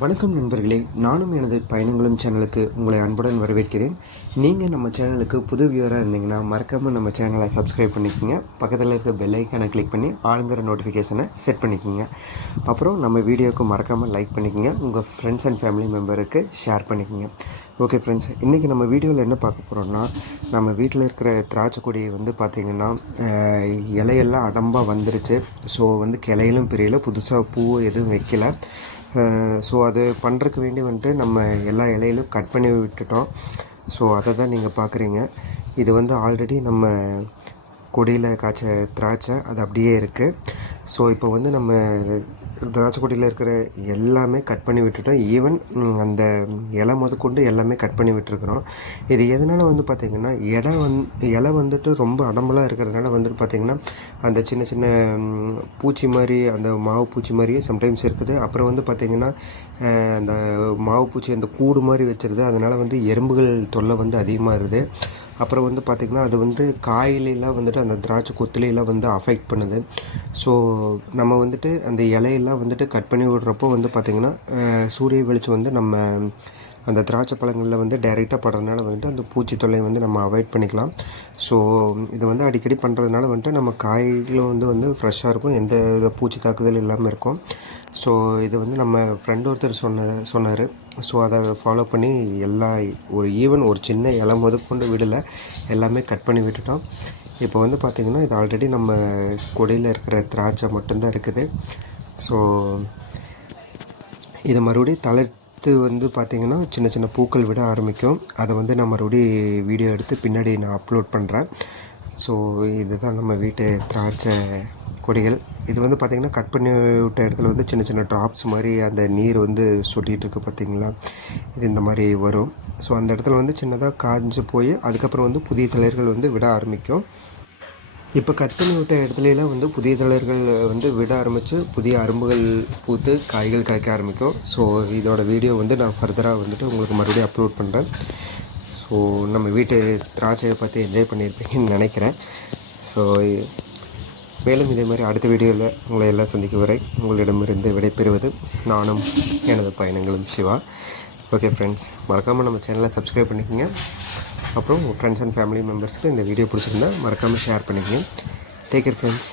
வணக்கம் நண்பர்களே. நானும் எனது பயணங்களும் சேனலுக்கு உங்களை அன்புடன் வரவேற்கிறேன். நீங்கள் நம்ம சேனலுக்கு புது வியூவராக இருந்தீங்கன்னா மறக்காமல் நம்ம சேனலை சப்ஸ்கிரைப் பண்ணிக்கோங்க. பக்கத்தில் இருக்க பெல்லைக்கானை கிளிக் பண்ணி ஆளுங்கிற நோட்டிஃபிகேஷனை செட் பண்ணிக்கோங்க. அப்புறம் நம்ம வீடியோவுக்கு மறக்காமல் லைக் பண்ணிக்கோங்க. உங்கள் ஃப்ரெண்ட்ஸ் அண்ட் ஃபேமிலி மெம்பருக்கு ஷேர் பண்ணிக்கோங்க. ஓகே ஃப்ரெண்ட்ஸ் இன்றைக்கி நம்ம வீடியோவில் என்ன பார்க்க போகிறோம்னா நம்ம வீட்டில் இருக்கிற திராட்சை கொடியை வந்து பார்த்திங்கன்னா இலையெல்லாம் அடம்பாக வந்துருச்சு. ஸோ வந்து கிளையிலும் பிரியல. புதுசாக பூ எதுவும் வைக்கல. ஸோ அது பண்ணுறதுக்கு வேண்டி வந்துட்டு நம்ம எல்லா இலையிலும் கட் பண்ணி விட்டுட்டோம். ஸோ அதை தான் நீங்கள் பார்க்குறீங்க இது வந்து ஆல்ரெடி நம்ம கொடியில் காய்ச்ச திராட்சை அது அப்படியே இருக்குது ஸோ இப்போ வந்து நம்ம திராட்சை இருக்கிற எல்லாமே கட் பண்ணி விட்டுட்டோம். ஈவன் அந்த இலை முதற்கொண்டு எல்லாமே கட் பண்ணி விட்டுருக்குறோம். இது எதனால் வந்து பார்த்திங்கன்னா இலை வந் இலை வந்துட்டு ரொம்ப அடம்பலாக இருக்கிறதுனால வந்துட்டு பார்த்திங்கன்னா அந்த சின்ன சின்ன பூச்சி மாதிரி அந்த மாவு பூச்சி மாதிரியே சம்டைம்ஸ் இருக்குது. அப்புறம் வந்து பார்த்திங்கன்னா அந்த மாவு பூச்சி அந்த கூடு மாதிரி வச்சிருது. அதனால் வந்து எறும்புகள் தொல்லை வந்து அதிகமாக இருக்குது. அப்புறம் வந்து பார்த்திங்கன்னா அது வந்து காயிலெலாம் வந்துட்டு அந்த திராட்சை கொத்துலையெல்லாம் வந்து அஃபெக்ட் பண்ணுது. ஸோ நம்ம வந்துட்டு அந்த இலையெல்லாம் வந்துட்டு கட் பண்ணி விடுறப்போ வந்து பார்த்திங்கன்னா சூரிய வெளிச்சம் வந்து நம்ம அந்த திராட்சை பழங்களில் வந்து டைரெக்டாக படுறதுனால வந்துட்டு அந்த பூச்சி தொல்லை வந்து நம்ம அவாய்ட் பண்ணிக்கலாம். ஸோ இது வந்து அடிக்கடி பண்ணுறதுனால வந்துட்டு நம்ம காய்களும் வந்து வந்து ஃப்ரெஷ்ஷாக இருக்கும். எந்த வித பூச்சி தாக்குதல் இல்லாமல் இருக்கும். ஸோ இது வந்து நம்ம ஃப்ரெண்ட் ஒருத்தர் சொன்ன சொன்னார். ஸோ அதை ஃபாலோ பண்ணி எல்லா ஒரு ஈவன் ஒரு சின்ன இலை முதற்கொண்டு விடலை எல்லாமே கட் பண்ணி விட்டுட்டோம். இப்போ வந்து பார்த்திங்கன்னா இது ஆல்ரெடி நம்ம கொடியில் இருக்கிற திராட்சை மட்டும்தான் இருக்குது. ஸோ இதை மறுபடியும் தளர்த்து வந்து பார்த்திங்கன்னா சின்ன சின்ன பூக்கள் விட ஆரம்பிக்கும். அதை வந்து நான் மறுபடியும் வீடியோ எடுத்து பின்னாடி நான் அப்லோட் பண்ணுறேன் ஸோ இதுதான் நம்ம வீட்டு திராட்சை கொடிகள். இது வந்து பார்த்திங்கன்னா கட் பண்ணி விட்ட இடத்துல வந்து சின்ன சின்ன ட்ராப்ஸ் மாதிரி அந்த நீர் வந்து சொட்டிகிட்டு இருக்குது பார்த்தீங்களா இது இந்த மாதிரி வரும். ஸோ அந்த இடத்துல வந்து சின்னதாக காஞ்சு போய் அதுக்கப்புறம் வந்து புதிய தளிர்கள் வந்து விட ஆரம்பிக்கும். இப்போ கட் பண்ணி விட்ட இடத்துலலாம் வந்து புதிய தளர்கள் வந்து விட ஆரம்பித்து புதிய அரும்புகள் பூத்து காய்கள் காய்க்க ஆரம்பிக்கும். ஸோ இதோட வீடியோ வந்து நான் ஃபர்தராக வந்துட்டு உங்களுக்கு மறுபடியும் அப்லோட் பண்ணுறேன் ஸோ நம்ம வீட்டு திராட்சையை பார்த்து என்ஜாய் பண்ணியிருப்பீங்கன்னு நினைக்கிறேன். ஸோ மேலும் இதே மாதிரி அடுத்த வீடியோவில் உங்களை எல்லாம் சந்திக்கும் வரை உங்களிடமிருந்து விடைபெறுவது நானும் எனது பயணங்களும் சிவா. ஓகே ஃப்ரெண்ட்ஸ் மறக்காமல் நம்ம சேனலை சப்ஸ்கிரைப் பண்ணிக்கோங்க. அப்புறம் உங்கள் ஃப்ரெண்ட்ஸ் அண்ட் ஃபேமிலி மெம்பர்ஸ்க்கு இந்த வீடியோ பிடிச்சிருந்தா மறக்காமல் ஷேர் பண்ணிக்கோங்க. Take care friends